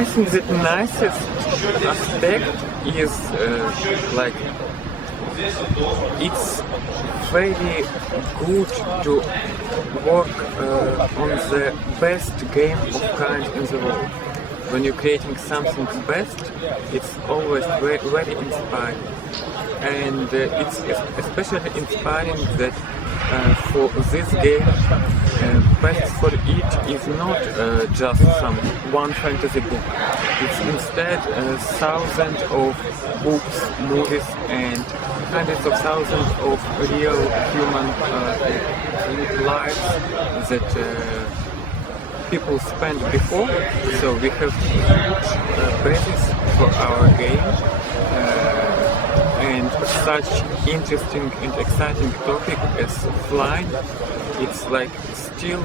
I think the nicest aspect is like it's very good to work on the best game of kind in the world. When you're creating something best, it's always very, very inspiring. And it's especially inspiring that for this game, best for it is not just some one fantasy book. It's instead thousands of books, movies, and hundreds of thousands of real human lives that people spent before. So we have huge basis for our game. And such interesting and exciting topic as flying, it's like still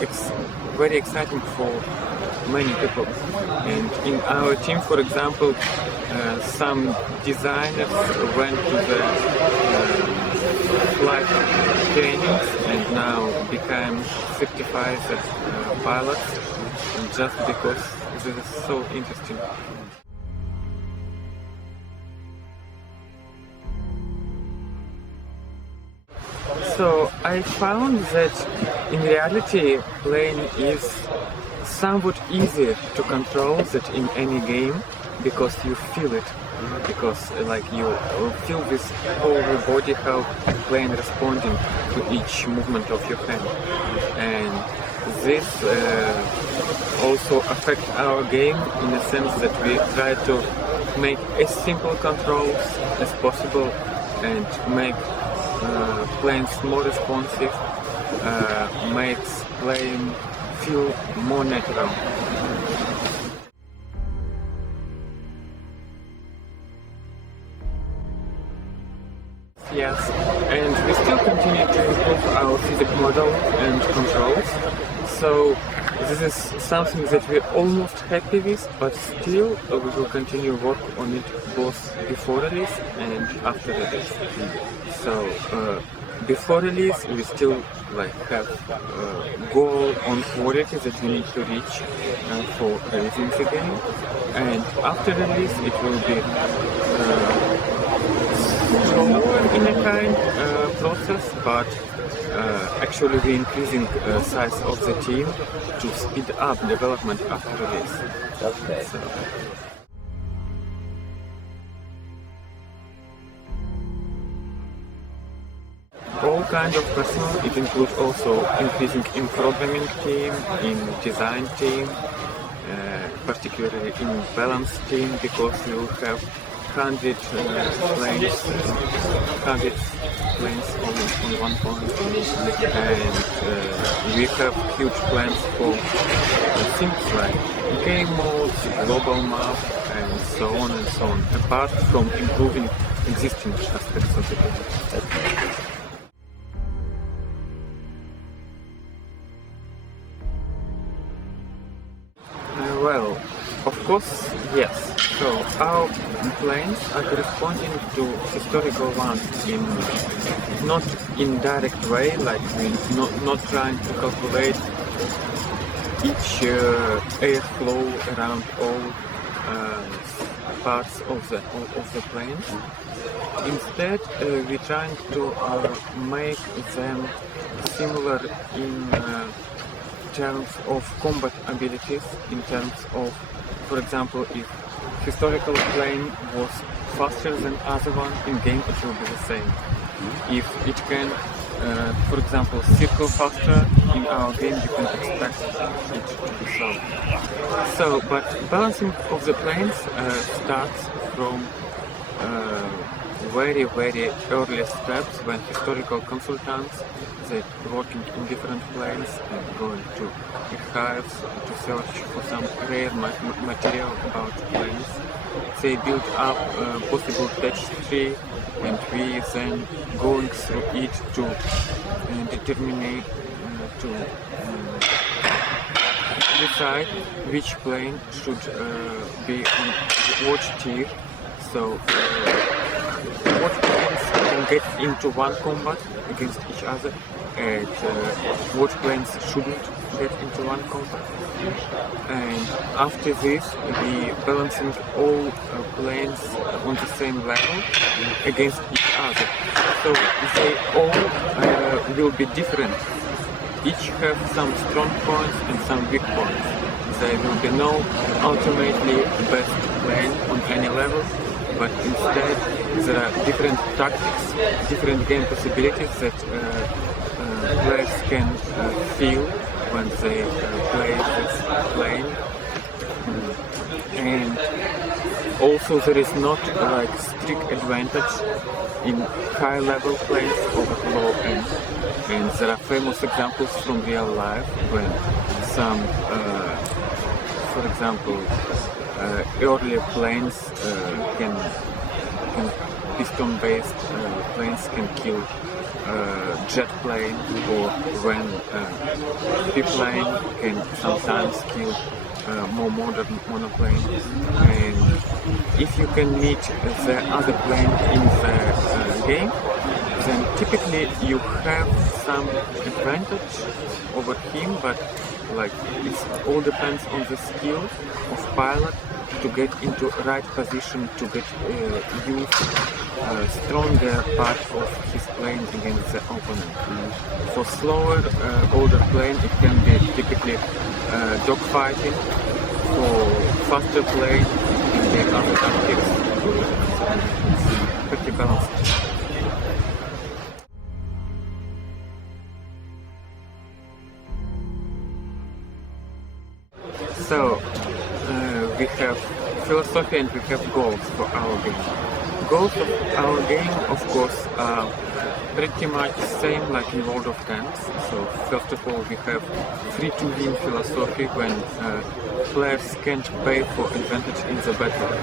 it's very exciting for many people. And in our team, for example, some designers went to the flight trainings and now became certified pilots just because this is so interesting. So I found that in reality plane is somewhat easier to control that in any game because you feel it, because like you feel this whole body how plane responding to each movement of your hand, and this also affect our game in the sense that we try to make as simple controls as possible and make planes more responsive, makes plane feel more natural. Yes, and we still continue to improve our physics model and controls. So this is something that we're almost happy with, but still we will continue work on it both before release and after release. So before release we still like have goal on quality that we need to reach for releasing the game, and after release it will be slower in a kind process, but actually we're increasing size of the team to speed up development after release. Okay. So, all kinds of personnel. It includes also increasing in programming team, in design team, particularly in balance team, because we will have 100 planes on one point, and we have huge plans for things like game modes, global map, and so on and so on, apart from improving existing aspects of the game. Well, of course, yes. So our planes are corresponding to historical ones in not in direct way, like we're not trying to calculate each airflow around all parts of the planes. Instead, we're trying to make them similar in terms of combat abilities, in terms of, for example, if historical plane was faster than other one, in game it will be the same. If it can, for example, circle faster, in our game you can expect it to be so. So, but balancing of the planes starts from very, very early steps when historical consultants, they working in different planes and going to archives to search for some rare material about planes. They build up possible touch tree, and we then going through it to determine to decide which plane should be on watch tier. So watch planes can get into one combat against each other, and Warplanes shouldn't get into one combat. And after this, we balancing all planes on the same level against each other. So they all will be different. Each have some strong points and some weak points. There will be no ultimately best plane on any level, but instead there are different tactics, different game possibilities that players can feel when they play this plane. And also there is not like strict advantage in high level planes over low end. And there are famous examples from real life when some, for example, early planes piston-based planes can kill jet plane, or when biplane can sometimes kill more modern monoplane. And if you can meet the other plane in the game, then typically you have some advantage over him, but like it all depends on the skill of pilot to get into right position to get use stronger part of his plane against the opponent. For slower, older plane, it can be typically dogfighting. For faster plane, it can be other tactics. It's pretty balanced. So, we have philosophy and we have goals for our game. Goals of our game, of course, are pretty much same like in World of Tanks. So, first of all, we have free-to-win philosophy when players can't pay for advantage in the battle.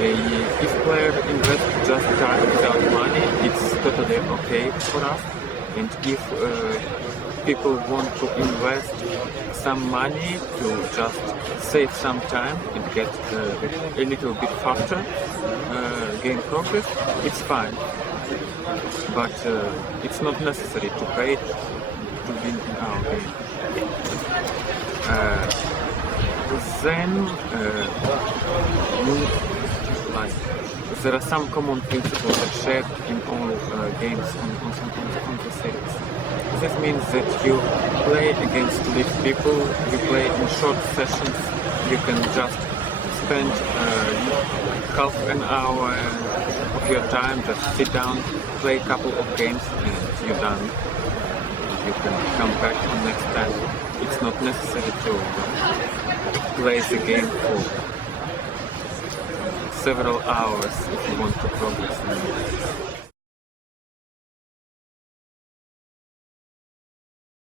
If player invests just time without money, it's totally okay for us. And if people want to invest some money to just save some time and get a little bit faster gain progress, it's fine. But it's not necessary to pay to win in our game. There are some common principles that shared in all games on the series. This means that you play against lead people, you play in short sessions, you can just spend half an hour of your time, just sit down, play a couple of games and you're done. You can come back on next time. It's not necessary to play the game for several hours if you want to progress.